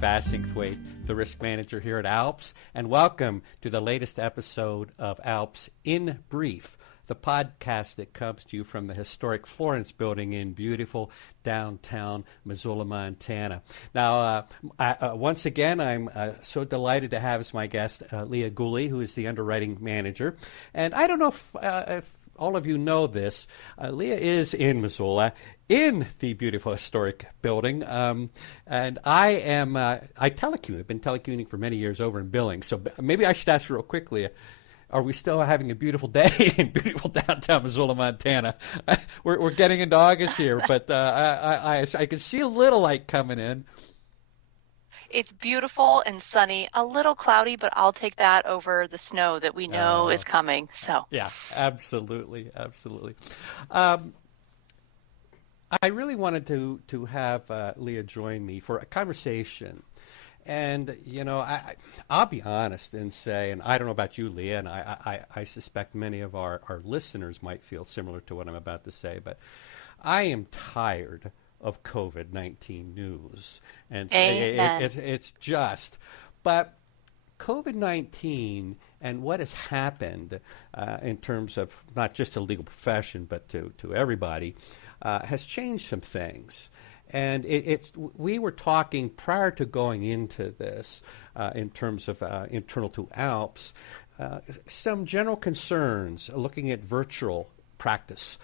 Bassingthwaighte, the risk manager here at ALPS, and welcome to the latest episode of ALPS In Brief, the podcast that comes to you from the historic Florence building in beautiful downtown Missoula, Montana. Now, once again, I'm so delighted to have as my guest Leah Gooley, who is the underwriting manager. And I don't know if all of you know this, Leah is in Missoula, in the beautiful historic building, and I telecomute. I've been telecomuting for many years over in Billings, so maybe I should ask real quickly, are we still having a beautiful day in beautiful downtown Missoula, Montana? We're getting into August here, but I can see a little light coming in. It's beautiful and sunny, a little cloudy, but I'll take that over the snow that we know is coming. So yeah, absolutely. I really wanted to have Leah join me for a conversation. And, you know, I'll be honest and say, and I don't know about you, Leah, and I suspect many of our listeners might feel similar to what I'm about to say, but I am tired of COVID-19 news. And it's just, but COVID-19 and what has happened in terms of not just the legal profession, but to everybody, has changed some things. And we were talking prior to going into this in terms of internal to ALPS, some general concerns looking at virtual practice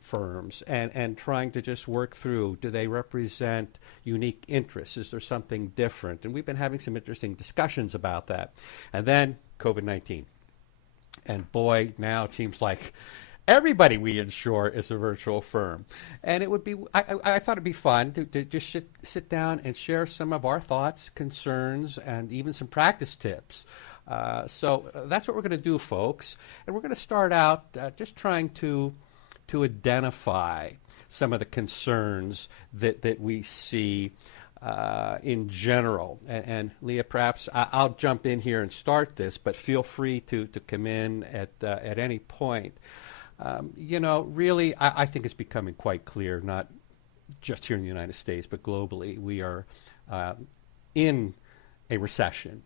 firms and trying to just work through, do they represent unique interests? Is there something different? And we've been having some interesting discussions about that. And then COVID-19. And boy, now it seems like everybody we insure is a virtual firm. And it would be, I thought it'd be fun to just sit down and share some of our thoughts, concerns, and even some practice tips. So that's what we're going to do, folks. And we're going to start out just trying to identify some of the concerns that we see in general. And Leah, perhaps I'll jump in here and start this, but feel free to come in at any point. You know, really, I think it's becoming quite clear, not just here in the United States, but globally, we are in a recession.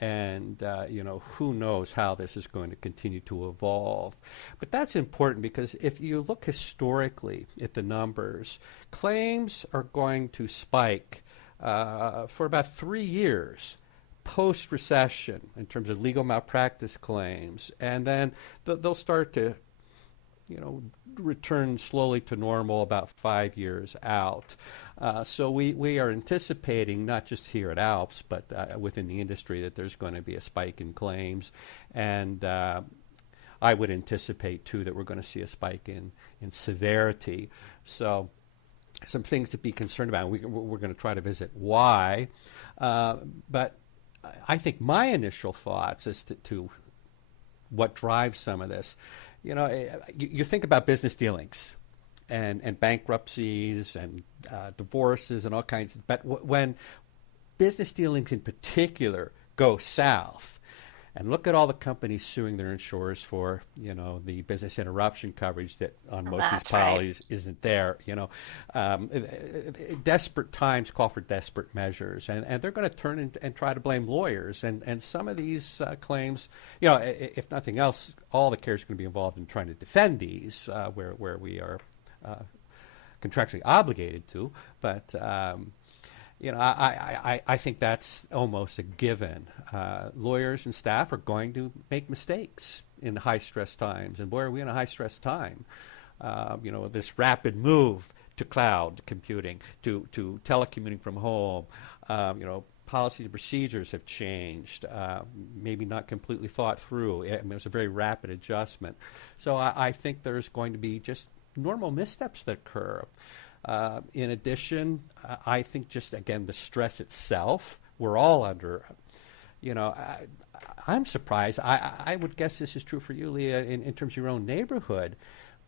And, you know, who knows how this is going to continue to evolve. But that's important because if you look historically at the numbers, claims are going to spike for about 3 years post-recession in terms of legal malpractice claims. And then they'll start to, you know, return slowly to normal about 5 years out. So we are anticipating, not just here at ALPS, but within the industry, that there's going to be a spike in claims. And I would anticipate, too, that we're going to see a spike in severity. So some things to be concerned about. We're going to try to visit why. But I think my initial thoughts as to what drives some of this. You know, you think about business dealings and bankruptcies and divorces and all kinds. But when business dealings in particular go south, and look at all the companies suing their insurers for, you know, the business interruption coverage that on most of these policies isn't there. You know, desperate times call for desperate measures, and they're going to turn and try to blame lawyers. And some of these claims, you know, if nothing else, all the carriers are going to be involved in trying to defend these where we are contractually obligated to. But you know, I think that's almost a given. Lawyers and staff are going to make mistakes in high-stress times. And boy, are we in a high-stress time. You know, this rapid move to cloud computing, to telecommuting from home. You know, policies and procedures have changed, maybe not completely thought through. I mean, it was a very rapid adjustment. So I think there's going to be just normal missteps that occur. In addition, I think just, again, the stress itself, we're all under. You know, I'm surprised. I would guess this is true for you, Leah, in terms of your own neighborhood.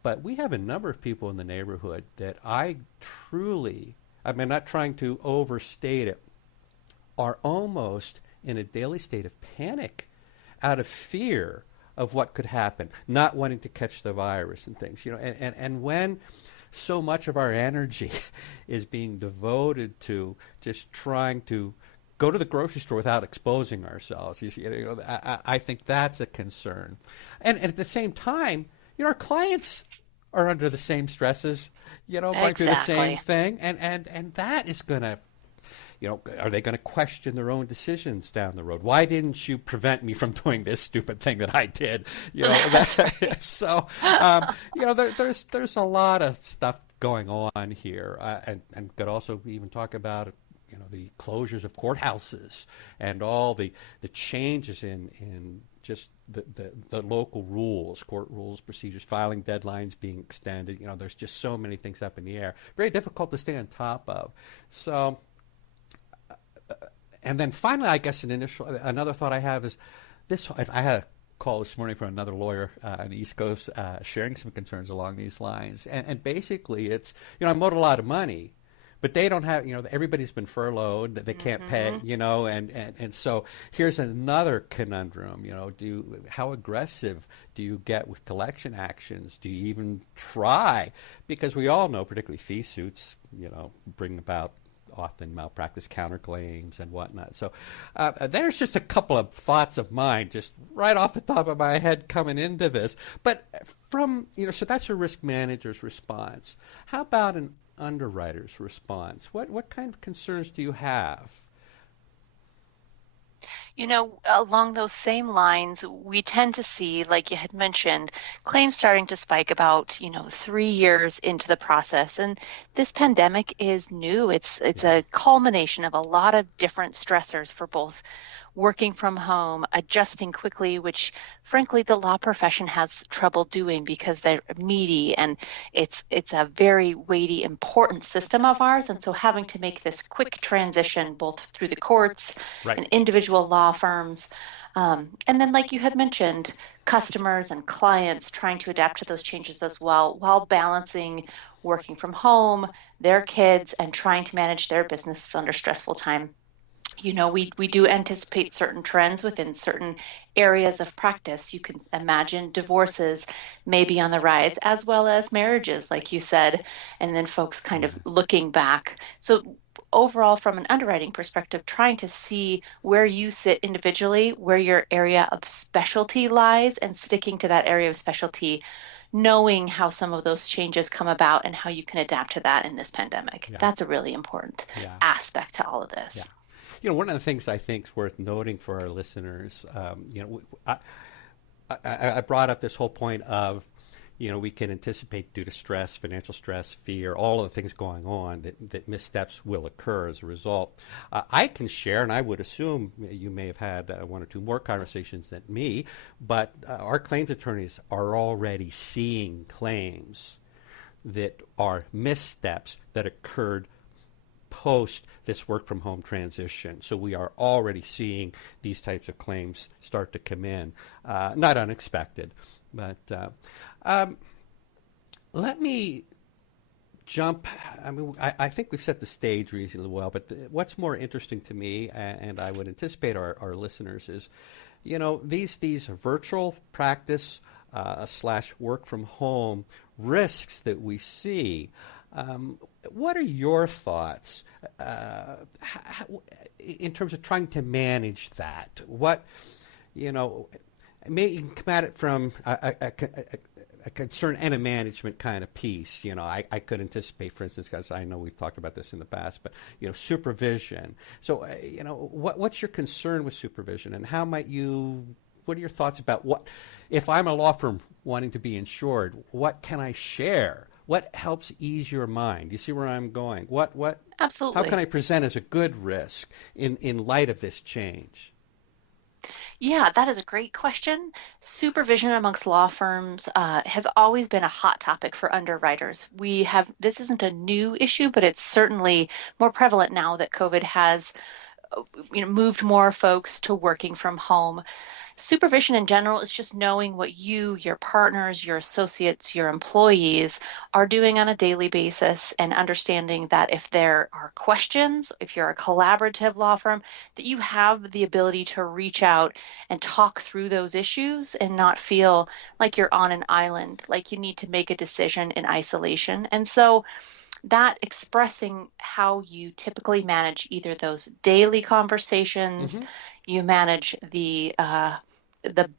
But we have a number of people in the neighborhood that I truly, I mean, not trying to overstate it, are almost in a daily state of panic out of fear of what could happen, not wanting to catch the virus and things. You know, and when so much of our energy is being devoted to just trying to go to the grocery store without exposing ourselves. I think that's a concern. And at the same time, our clients are under the same stresses, going through the same Exactly. thing. And that is going to, are they going to question their own decisions down the road? Why didn't you prevent me from doing this stupid thing that I did? That's right. So, there's a lot of stuff going on here, and could also even talk about the closures of courthouses and all the changes in just the local rules, court rules, procedures, filing deadlines being extended. There's just so many things up in the air. Very difficult to stay on top of. So, and then finally, I guess another thought I have is this. I had a call this morning from another lawyer on the East Coast sharing some concerns along these lines. And basically it's, I'm owed a lot of money, but they don't have, everybody's been furloughed, they can't pay, and so here's another conundrum, how aggressive do you get with collection actions? Do you even try? Because we all know, particularly fee suits, bring about often malpractice counterclaims and whatnot. So there's just a couple of thoughts of mine just right off the top of my head coming into this. But from, so that's a risk manager's response. How about an underwriter's response? What kind of concerns do you have? Along those same lines, we tend to see, like you had mentioned, claims starting to spike about, 3 years into the process. And this pandemic is new. It's a culmination of a lot of different stressors for both working from home, adjusting quickly, which frankly the law profession has trouble doing because they're meaty and it's a very weighty, important system of ours. And so having to make this quick transition both through the courts Right. and individual law firms. And then, like you had mentioned, customers and clients trying to adapt to those changes as well, while balancing working from home, their kids, and trying to manage their businesses under stressful time. We do anticipate certain trends within certain areas of practice. You can imagine divorces may be on the rise, as well as marriages, like you said, and then folks kind of looking back. So overall, from an underwriting perspective, trying to see where you sit individually, where your area of specialty lies, and sticking to that area of specialty, knowing how some of those changes come about and how you can adapt to that in this pandemic. Yeah. That's a really important aspect to all of this. Yeah. One of the things I think is worth noting for our listeners, I brought up this whole point of, we can anticipate due to stress, financial stress, fear, all of the things going on that missteps will occur as a result. I can share, and I would assume you may have had one or two more conversations than me, but our claims attorneys are already seeing claims that are missteps that occurred post this work from home transition. So we are already seeing these types of claims start to come in. Not unexpected, but let me jump. I think we've set the stage reasonably well, but what's more interesting to me, and I would anticipate our listeners, is, these virtual practice / work from home risks that we see. What are your thoughts in terms of trying to manage that? What, maybe you can come at it from a concern and a management kind of piece. I could anticipate, for instance, because I know we've talked about this in the past, but, supervision. So, what's your concern with supervision, and what are your thoughts about if I'm a law firm wanting to be insured, what can I share? What helps ease your mind? You see where I'm going? Absolutely. How can I present as a good risk in light of this change? Yeah, that is a great question. Supervision amongst law firms has always been a hot topic for underwriters. This isn't a new issue, but it's certainly more prevalent now that COVID has moved more folks to working from home. Supervision in general is just knowing what you, your partners, your associates, your employees are doing on a daily basis, and understanding that if there are questions, if you're a collaborative law firm, that you have the ability to reach out and talk through those issues and not feel like you're on an island, like you need to make a decision in isolation. And so that expressing how you typically manage either those daily conversations, Mm-hmm. you manage the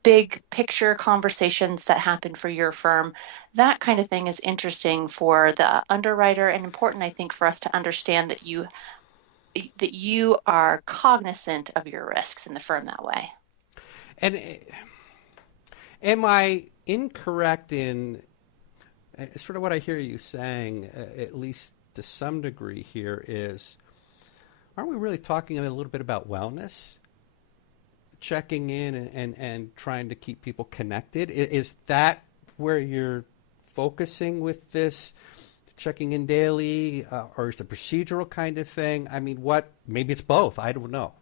big picture conversations that happen for your firm, that kind of thing is interesting for the underwriter, and important, I think, for us to understand that you are cognizant of your risks in the firm that way. And am I incorrect in sort of what I hear you saying, at least to some degree here, is aren't we really talking a little bit about wellness? Checking in and trying to keep people connected? Is that where you're focusing with this checking in daily, or is it a procedural kind of thing? I mean, maybe it's both. I don't know.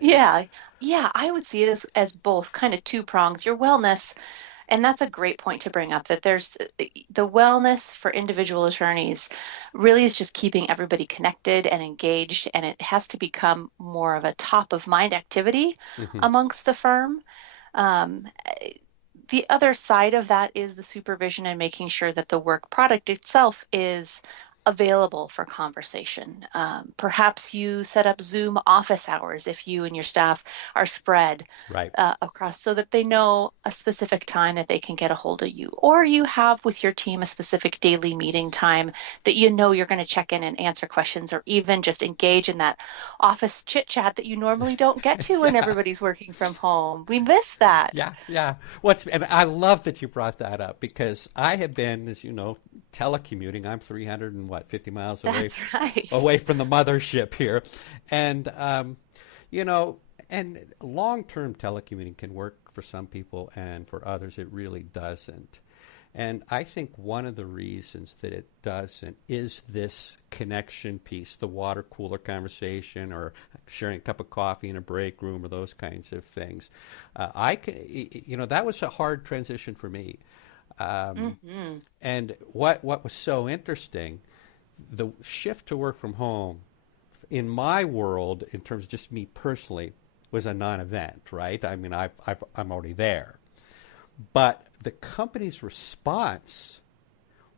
Yeah, yeah, I would see it as both, kind of two prongs. Your wellness, and that's a great point to bring up, that there's the wellness for individual attorneys really is just keeping everybody connected and engaged, and it has to become more of a top of mind activity Mm-hmm. amongst the firm. Um, the other side of that is the supervision and making sure that the work product itself is available for conversation. Perhaps you set up Zoom office hours if you and your staff are spread Right. across, so that they know a specific time that they can get a hold of you. Or you have with your team a specific daily meeting time that you know you're going to check in and answer questions, or even just engage in that office chit chat that you normally don't get to when Yeah. everybody's working from home. We miss that. Yeah, yeah. And I love that you brought that up, because I have been, as you know, telecommuting. I'm 350 miles That's right. away from the mothership here, and you know, and long-term telecommuting can work for some people, and for others it really doesn't. And I think one of the reasons that it doesn't is this connection piece, the water cooler conversation, or sharing a cup of coffee in a break room, or those kinds of things. That was a hard transition for me. Mm-hmm. And what was so interesting, the shift to work from home, in my world, in terms of just me personally, was a non-event, right? I mean, I'm already there. But the company's response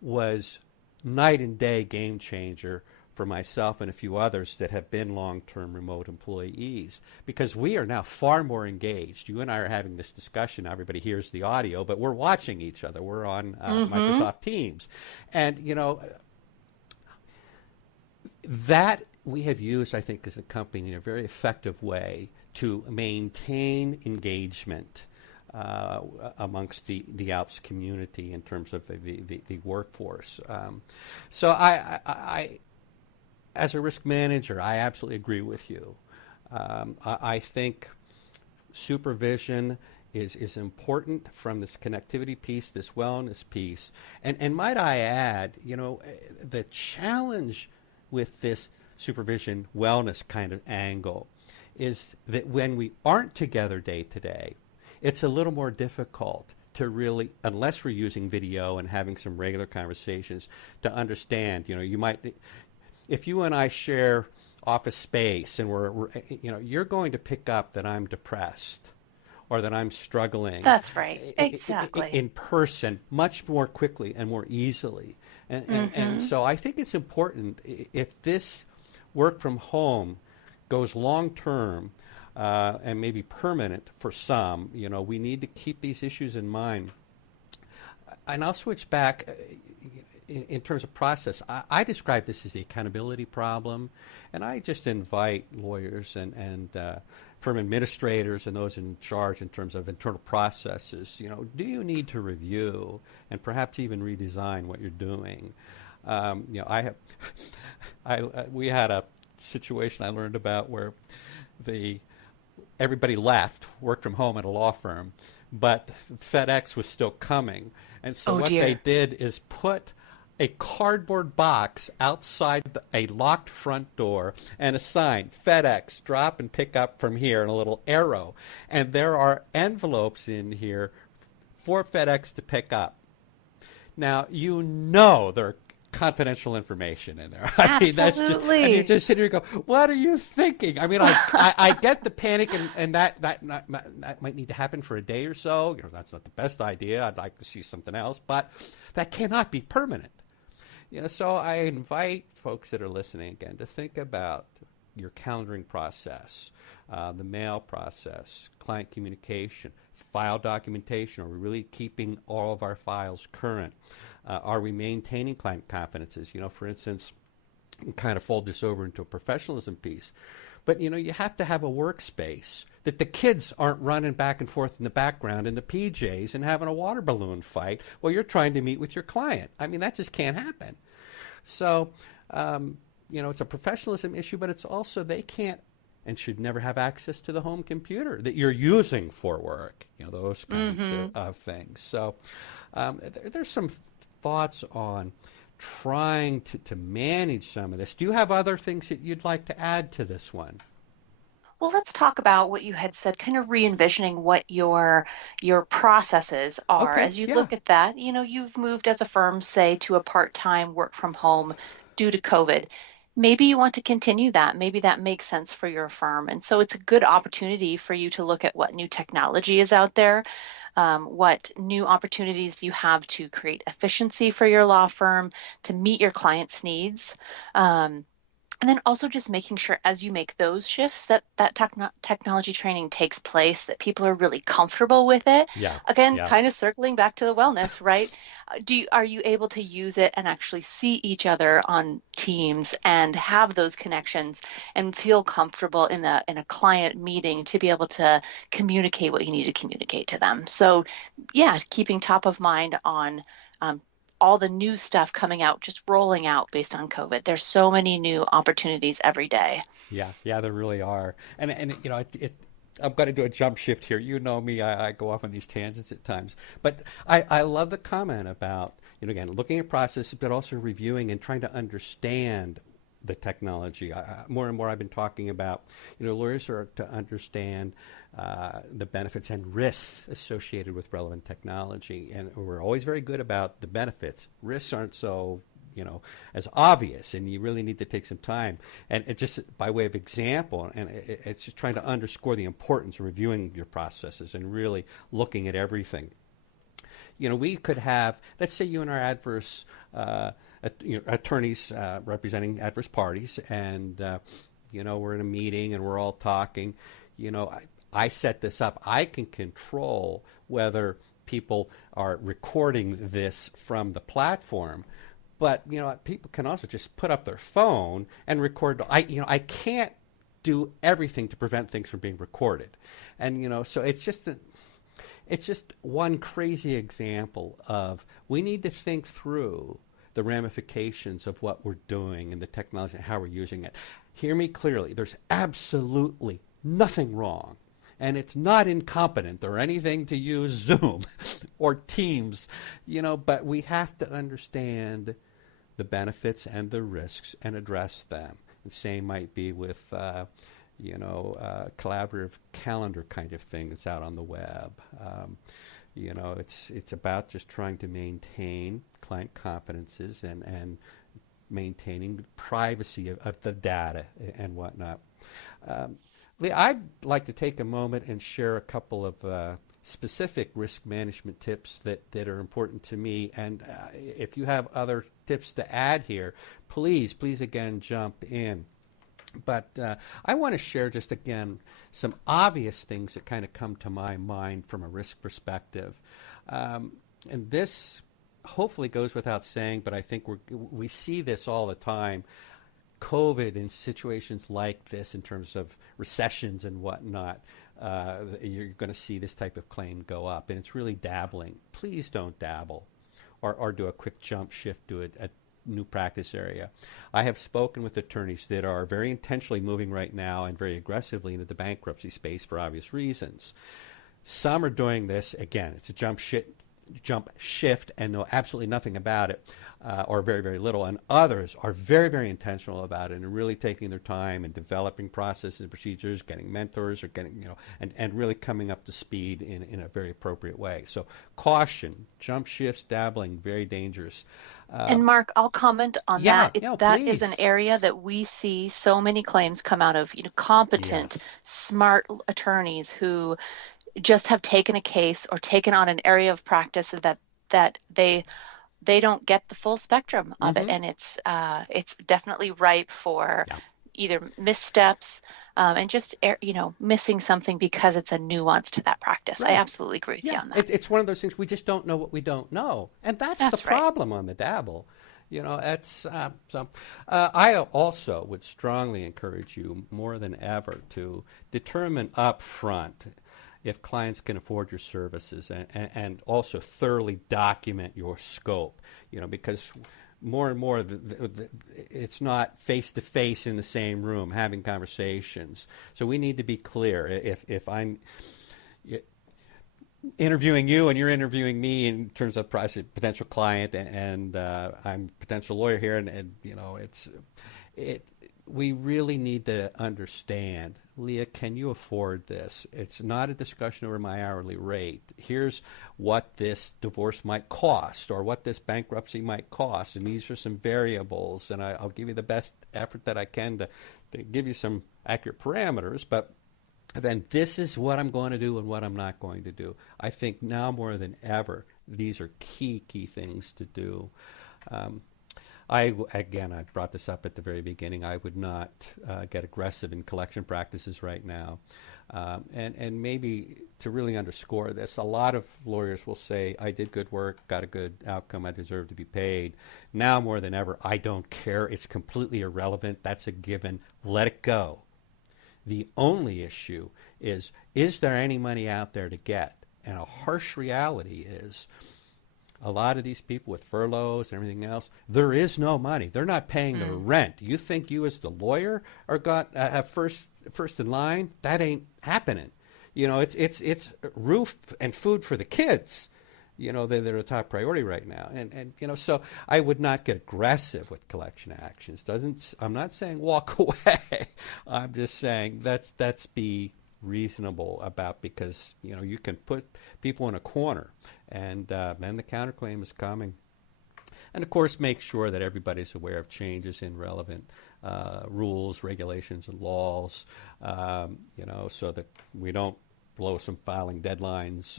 was night and day game changer for myself and a few others that have been long-term remote employees, because we are now far more engaged. You and I are having this discussion. Everybody hears the audio, but we're watching each other. We're on Microsoft Teams. And, you know, that we have used, I think, as a company in a very effective way to maintain engagement amongst the ALPS community in terms of the workforce. So I, as a risk manager, I absolutely agree with you. I think supervision is important from this connectivity piece, this wellness piece. And might I add, you know, the challenge with this supervision wellness kind of angle is that when we aren't together day to day, it's a little more difficult to really, unless we're using video and having some regular conversations, to understand. You know, you might, if you and I share office space and we're you know, you're going to pick up that I'm depressed or that I'm struggling. That's right. Exactly. In person much more quickly and more easily. And so I think it's important, if this work from home goes long term, and maybe permanent for some, you know, we need to keep these issues in mind. And I'll switch back in terms of process. I describe this as the accountability problem, and I just invite lawyers and firm administrators and those in charge in terms of internal processes. You know, do you need to review and perhaps even redesign what you're doing? You know, we had a situation I learned about where everybody left, worked from home at a law firm, but FedEx was still coming. And so what they did is put a cardboard box outside a locked front door and a sign, FedEx, drop and pick up from here, and a little arrow. And there are envelopes in here for FedEx to pick up. Now, you know there are confidential information in there. I mean, that's just, and you just sit here and go, what are you thinking? I mean, I get the panic, and that might need to happen for a day or so. You know, that's not the best idea. I'd like to see something else, but that cannot be permanent. You know, so I invite folks that are listening again to think about your calendaring process, the mail process, client communication, file documentation. Are we really keeping all of our files current? Are we maintaining client confidences? You know, for instance, kind of fold this over into a professionalism piece. But, you know, you have to have a workspace that the kids aren't running back and forth in the background in the PJs and having a water balloon fight while you're trying to meet with your client. I mean, that just can't happen. So, you know, it's a professionalism issue, but it's also they can't and should never have access to the home computer that you're using for work, you know, those kinds of things. So there's some thoughts on trying to manage some of this. Do you have other things that you'd like to add to this one? Well, let's talk about what you had said, kind of re-envisioning what your processes are. Okay, As you yeah. look at that, you know, you've moved as a firm, say, to a part-time work from home due to COVID. Maybe you want to continue that. Maybe that makes sense for your firm. And so it's a good opportunity for you to look at what new technology is out there, what new opportunities you have to create efficiency for your law firm, to meet your clients' needs. And then also just making sure as you make those shifts that technology training takes place, that people are really comfortable with it. Yeah. Again, Yeah. kind of circling back to the wellness, right? Are you able to use it and actually see each other on Teams and have those connections and feel comfortable in a client meeting to be able to communicate what you need to communicate to them? So yeah, keeping top of mind on all the new stuff coming out, just rolling out based on COVID. There's so many new opportunities every day. Yeah, there really are. And you know, I'm going to do a jump shift here. You know me, I go off on these tangents at times. But I love the comment about, you know, again, looking at processes, but also reviewing and trying to understand the technology. More and more I've been talking about, you know, lawyers are to understand the benefits and risks associated with relevant technology. And we're always very good about the benefits. Risks aren't so, you know, as obvious, and you really need to take some time. And it just by way of example, and it's just trying to underscore the importance of reviewing your processes and really looking at everything. You know, we could have, let's say you and our adverse attorneys representing adverse parties, and you know, we're in a meeting and we're all talking. You know, I set this up. I can control whether people are recording this from the platform, but you know, people can also just put up their phone and record. I can't do everything to prevent things from being recorded, and you know, so it's just one crazy example of we need to think through the ramifications of what we're doing and the technology and how we're using it. Hear me clearly. There's absolutely nothing wrong, and it's not incompetent or anything to use Zoom or Teams, you know, but we have to understand the benefits and the risks and address them. The same might be with collaborative calendar kind of thing that's out on the web. You know, it's about just trying to maintain client confidences and maintaining the privacy of the data and whatnot. Leah, I'd like to take a moment and share a couple of specific risk management tips that are important to me. And if you have other tips to add here, please again, jump in. But I want to share just, again, some obvious things that kind of come to my mind from a risk perspective. And this hopefully goes without saying, but I think we see this all the time. COVID in situations like this, in terms of recessions and whatnot, you're going to see this type of claim go up. And it's really dabbling. Please don't dabble or do a quick jump shift to a new practice area. I have spoken with attorneys that are very intentionally moving right now and very aggressively into the bankruptcy space for obvious reasons. Some are doing this, again, it's a jump jump shift and know absolutely nothing about it, or very, very little, and others are very, very intentional about it and really taking their time and developing processes and procedures, getting mentors, or getting, and really coming up to speed in a very appropriate way. So caution, jump shifts, dabbling, very dangerous. And Mark, I'll comment on that. That is an Please. area that we see so many claims come out of, competent, Yes. smart attorneys who just have taken a case or taken on an area of practice that they don't get the full spectrum of it, and it's definitely ripe for either missteps and just missing something because it's a nuance to that practice. Right. I absolutely agree with you on that. It's one of those things we just don't know what we don't know, and that's the problem on the dabble. It's I also would strongly encourage you more than ever to determine up front if clients can afford your services, and also thoroughly document your scope, because more and more it's not face-to-face in the same room having conversations. So we need to be clear. If I'm interviewing you and you're interviewing me in terms of potential client, and I'm a potential lawyer here, and we really need to understand, Leah, can you afford this? It's not a discussion over my hourly rate. Here's what this divorce might cost, or what this bankruptcy might cost, and these are some variables, and I'll give you the best effort that I can to give you some accurate parameters, but then this is what I'm going to do and what I'm not going to do. I think now more than ever, these are key things to do. I brought this up at the very beginning. I would not get aggressive in collection practices right now. And maybe to really underscore this, a lot of lawyers will say, I did good work, got a good outcome, I deserve to be paid. Now more than ever, I don't care. It's completely irrelevant. That's a given. Let it go. The only issue is there any money out there to get? And a harsh reality is, a lot of these people with furloughs and everything else, there is no money. They're not paying their rent. You think you as the lawyer are first in line? That ain't happening. It's roof and food for the kids. They're a top priority right now. And so I would not get aggressive with collection actions. I'm not saying walk away. I'm just saying let's be reasonable about, because you can put people in a corner, and then the counterclaim is coming. And of course, make sure that everybody's aware of changes in relevant rules, regulations, and laws, so that we don't blow some filing deadlines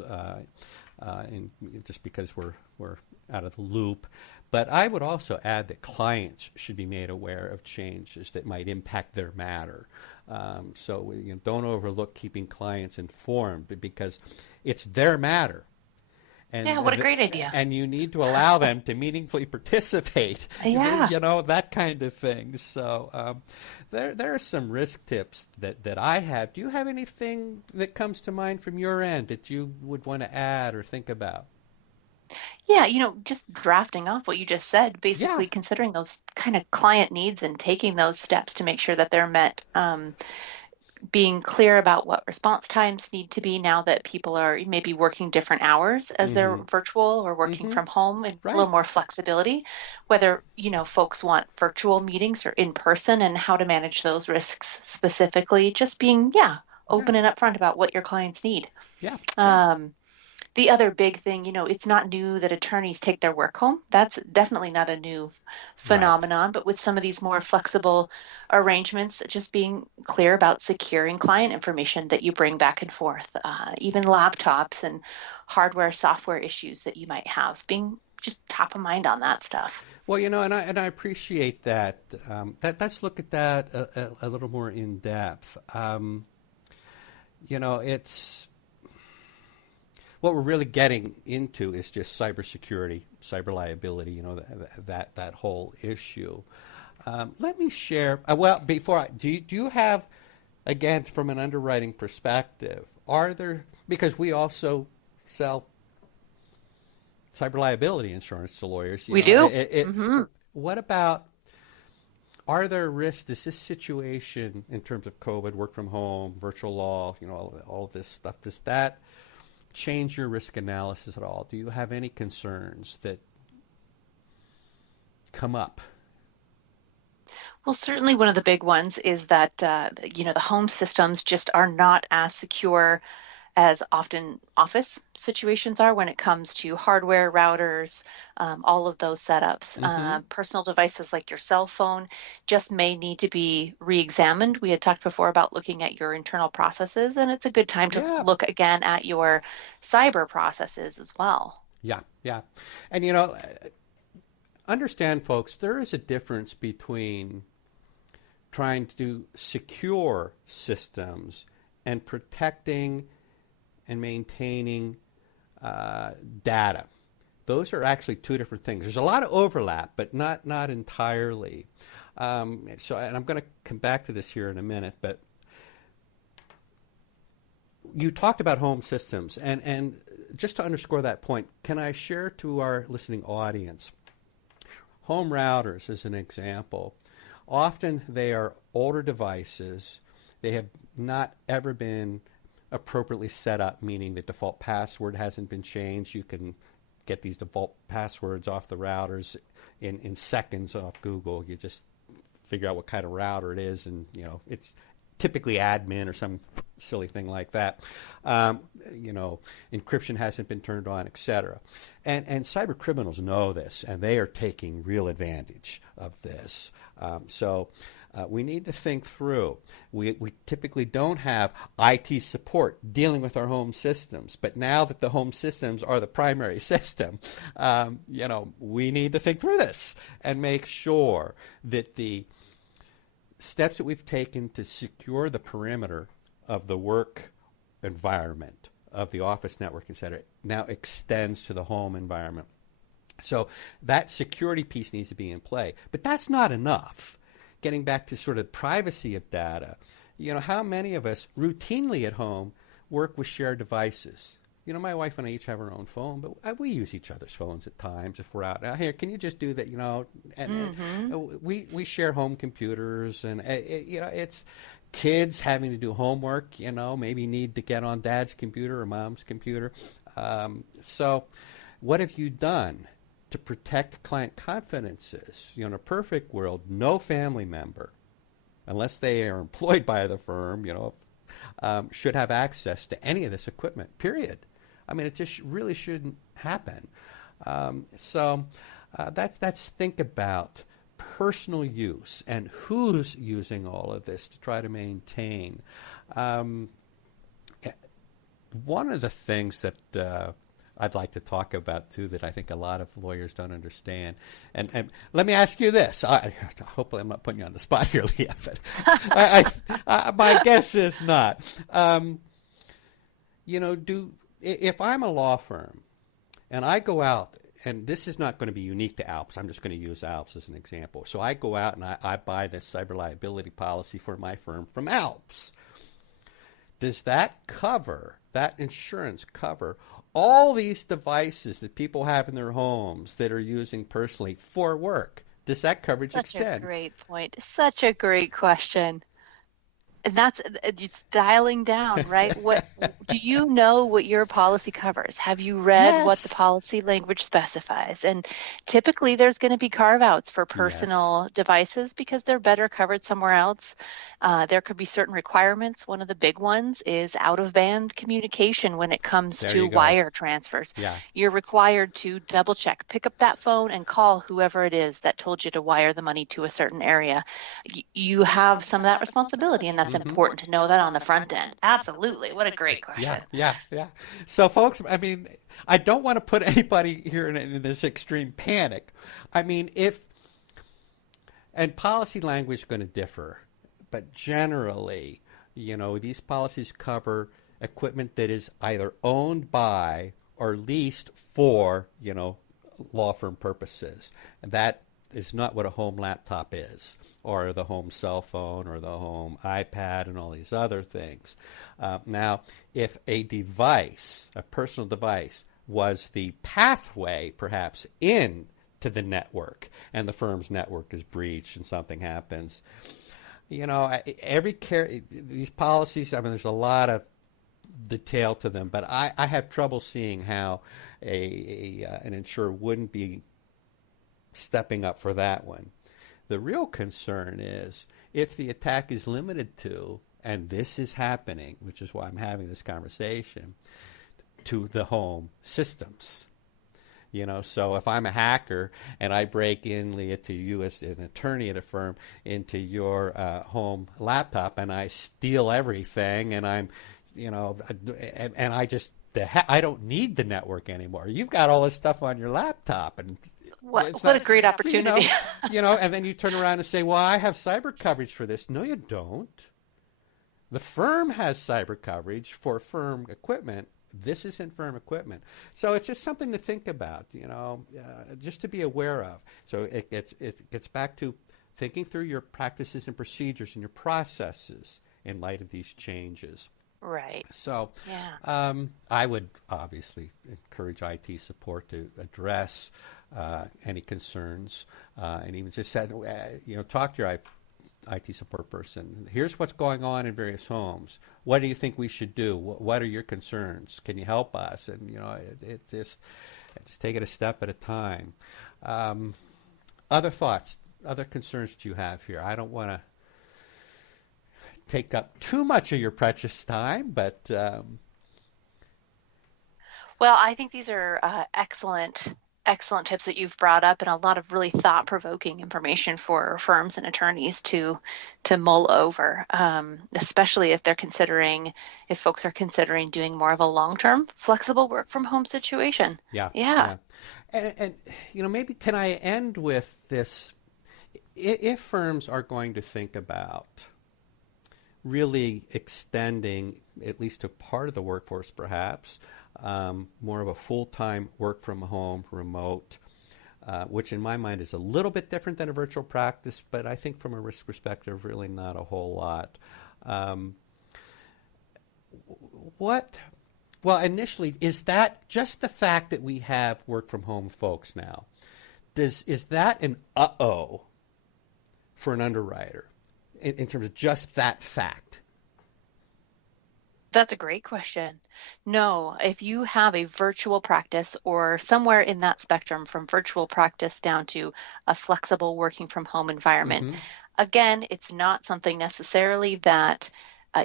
just because we're out of the loop. But I would also add that clients should be made aware of changes that might impact their matter. So don't overlook keeping clients informed, because it's their matter. And what a great idea. And you need to allow them to meaningfully participate. That kind of thing. So there are some risk tips that I have. Do you have anything that comes to mind from your end that you would want to add or think about? Yeah, just drafting off what you just said, basically considering those kind of client needs and taking those steps to make sure that they're met. Being clear about what response times need to be now that people are maybe working different hours as they're virtual or working from home, and a little more flexibility, whether, folks want virtual meetings or in person, and how to manage those risks specifically. Just being, open and upfront about what your clients need. The other big thing, it's not new that attorneys take their work home. That's definitely not a new phenomenon. Right. But with some of these more flexible arrangements, just being clear about securing client information that you bring back and forth, even laptops and hardware, software issues that you might have, being just top of mind on that stuff. Well, and I appreciate that. Let's look at that a little more in depth. It's... What we're really getting into is just cybersecurity, cyber liability, that whole issue. Let me share. Do you have, again, from an underwriting perspective, because we also sell cyber liability insurance to lawyers. We do. What about, are there risks? Does this situation in terms of COVID, work from home, virtual law, all this stuff, does that change your risk analysis at all? Do you have any concerns that come up? Well, certainly one of the big ones is that, the home systems just are not as secure as often office situations are when it comes to hardware, routers, all of those setups. Personal devices like your cell phone just may need to be re-examined. We had talked before about looking at your internal processes, and it's a good time to look again at your cyber processes as well. Yeah. And, understand, folks, there is a difference between trying to secure systems and protecting and maintaining data. Those are actually two different things. There's a lot of overlap, but not entirely. And I'm going to come back to this here in a minute, but you talked about home systems, and just to underscore that point, can I share to our listening audience, home routers as an example. Often they are older devices. They have not ever been appropriately set up, meaning the default password hasn't been changed. You can get these default passwords off the routers in seconds off Google. You just figure out what kind of router it is, and it's typically admin or some silly thing like that. Encryption hasn't been turned on, etc. And cyber criminals know this, and they are taking real advantage of this. So we need to think through. We typically don't have IT support dealing with our home systems, but now that the home systems are the primary system, we need to think through this and make sure that the steps that we've taken to secure the perimeter of the work environment, of the office network, etc., now extends to the home environment. So that security piece needs to be in play. But that's not enough. Getting back to sort of privacy of data, how many of us routinely at home work with shared devices? My wife and I each have our own phone, but we use each other's phones at times if we're out. Here, can you just do that? And we share home computers, and it's kids having to do homework. Maybe need to get on dad's computer or mom's computer. So, what have you done to protect client confidences? In a perfect world, no family member, unless they are employed by the firm, should have access to any of this equipment. Period. It just really shouldn't happen. That's think about personal use and who's using all of this to try to maintain. One of the things that I'd like to talk about, too, that I think a lot of lawyers don't understand. And let me ask you this. Hopefully I'm not putting you on the spot here, Leah, but my guess is not. If I'm a law firm and I go out, and this is not going to be unique to ALPS. I'm just going to use ALPS as an example. So I go out and I buy this cyber liability policy for my firm from ALPS. Does that insurance cover all these devices that people have in their homes that are using personally for work? Does that coverage extend? Such a great point. Such a great question. And that's it's dialing down, right? What do you know what your policy covers? Have you read what the policy language specifies? And typically there's going to be carve-outs for personal devices because they're better covered somewhere else. There could be certain requirements. One of the big ones is out-of-band communication when it comes to wire transfers. Yeah. You're required to double-check, pick up that phone and call whoever it is that told you to wire the money to a certain area. You have some of that responsibility, and that's important to know that on the front end. Absolutely. What a great question. Yeah. So, folks, I don't want to put anybody here in this extreme panic. And policy language is going to differ, but generally, these policies cover equipment that is either owned by or leased for, law firm purposes. And that is not what a home laptop is, or the home cell phone, or the home iPad, and all these other things. Now, if a device, a personal device, was the pathway, perhaps, in to the network, and the firm's network is breached and something happens, these policies, there's a lot of the tail to them. But I have trouble seeing how an insurer wouldn't be stepping up for that one. The real concern is if the attack is limited to, and this is happening, which is why I'm having this conversation, to the home systems. So if I'm a hacker and I break in, Leah, to you as an attorney at a firm, into your home laptop, and I steal everything, and and I don't need the network anymore. You've got all this stuff on your laptop, and what a great opportunity. And then you turn around and say, well, I have cyber coverage for this. No, you don't. The firm has cyber coverage for firm equipment. This isn't firm equipment. So it's just something to think about, just to be aware of. So it gets back to thinking through your practices and procedures and your processes in light of these changes. Right. So I would obviously encourage IT support to address any concerns and even just talk to your IT support person. Here's what's going on in various homes. What do you think we should do? What are your concerns? Can you help us? And it just take it a step at a time. Other thoughts, other concerns that you have here. I don't want to take up too much of your precious time, but well, I think these are excellent tips that you've brought up, and a lot of really thought-provoking information for firms and attorneys to mull over, especially if folks are considering doing more of a long-term flexible work from home situation. Yeah. And maybe can I end with this? If firms are going to think about really extending, at least to part of the workforce perhaps, more of a full-time work from home, remote, which in my mind is a little bit different than a virtual practice, but I think from a risk perspective, really not a whole lot. Well, initially, is that just the fact that we have work from home folks now? Is that an uh-oh for an underwriter in terms of just that fact? That's a great question. No, if you have a virtual practice or somewhere in that spectrum from virtual practice down to a flexible working from home environment, again, it's not something necessarily that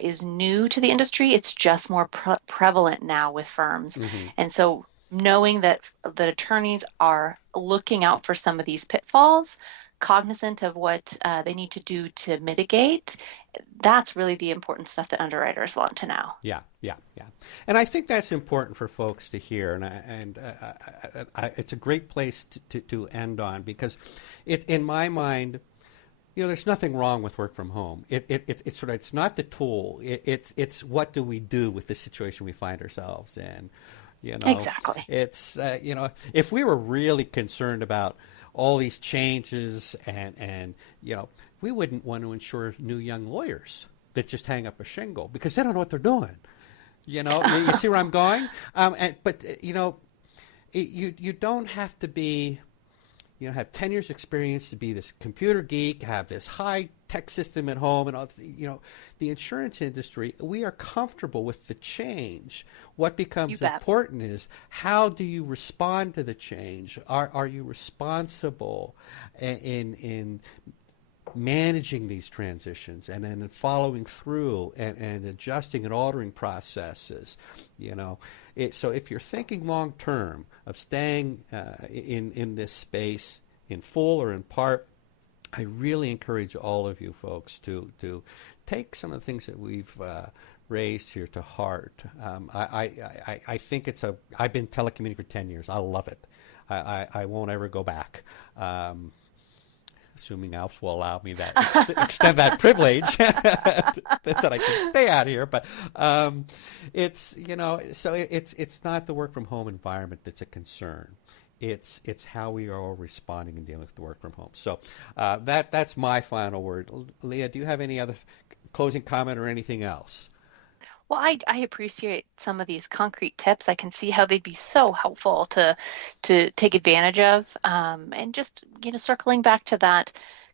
is new to the industry. It's just more prevalent now with firms. And so knowing that attorneys are looking out for some of these pitfalls, cognizant of what they need to do to mitigate, that's really the important stuff that underwriters want to know. Yeah. And I think that's important for folks to hear, and it's a great place to end on, because in my mind, there's nothing wrong with work from home. It's not the tool. It's what do we do with the situation we find ourselves in. Exactly. It's if we were really concerned about all these changes and we wouldn't want to insure new young lawyers that just hang up a shingle because they don't know what they're doing. You see where I'm going? But you don't have to be, have 10 years experience to be this computer geek, have this high tech system at home, and all. The insurance industry, we are comfortable with the change. What becomes important is how do you respond to the change? Are you responsible in managing these transitions and then following through and adjusting and altering processes? So if you're thinking long term of staying in this space in full or in part, I really encourage all of you folks to take some of the things that we've raised here to heart. I think I've been telecommuting for 10 years. I love it. I won't ever go back. Assuming ALPS will allow me that extend that privilege that I can stay out here. But it's not the work from home environment that's a concern. It's how we are all responding and dealing with the work from home. So that's my final word. Leah, do you have any other closing comment or anything else? Well, I appreciate some of these concrete tips. I can see how they'd be so helpful to take advantage of. And just, circling back to that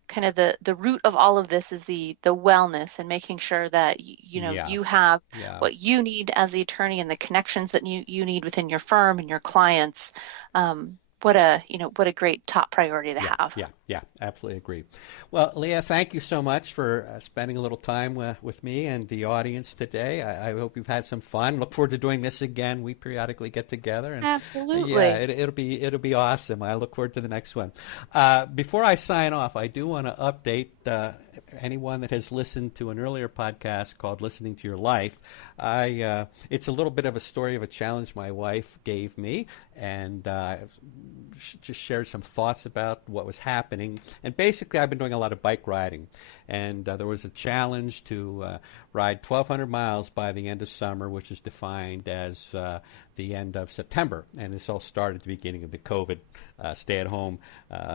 kind of the root of all of this is the wellness and making sure that Yeah. you have Yeah. what you need as the attorney and the connections that you need within your firm and your clients. What a great top priority to Yeah, have. yeah, yeah, absolutely agree. Well, Leah, thank you so much for spending a little time with me and the audience today. I hope you've had some fun. Look forward to doing this again. We periodically get together, and yeah, Absolutely. it'll be awesome. I look forward to the next one. Before I sign off, I do want to update anyone that has listened to an earlier podcast called "Listening to Your Life." It's a little bit of a story of a challenge my wife gave me, and just shared some thoughts about what was happening. And basically, I've been doing a lot of bike riding, and there was a challenge to ride 1,200 miles by the end of summer, which is defined as the end of September. And this all started at the beginning of the COVID stay-at-home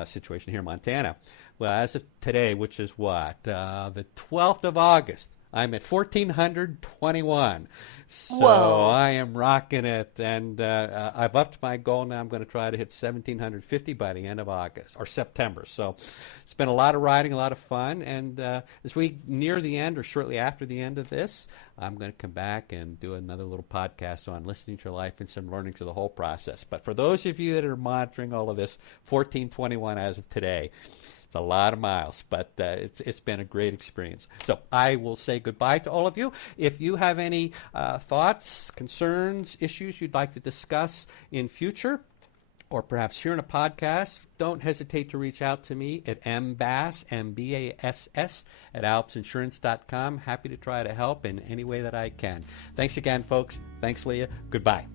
situation here in Montana. Well, as of today, which is what? The 12th of August, I'm at 1,421. So Whoa. I am rocking it, and I've upped my goal now. I'm going to try to hit 1,750 by the end of August, or September. So it's been a lot of riding, a lot of fun, and as we near the end or shortly after the end of this, I'm going to come back and do another little podcast on listening to your life and some learning to the whole process. But for those of you that are monitoring all of this, 1421 as of today. It's a lot of miles, but it's been a great experience. So I will say goodbye to all of you. If you have any thoughts, concerns, issues you'd like to discuss in future, or perhaps here in a podcast, don't hesitate to reach out to me at mbass, M-B-A-S-S, at alpsinsurance.com. Happy to try to help in any way that I can. Thanks again, folks. Thanks, Leah. Goodbye.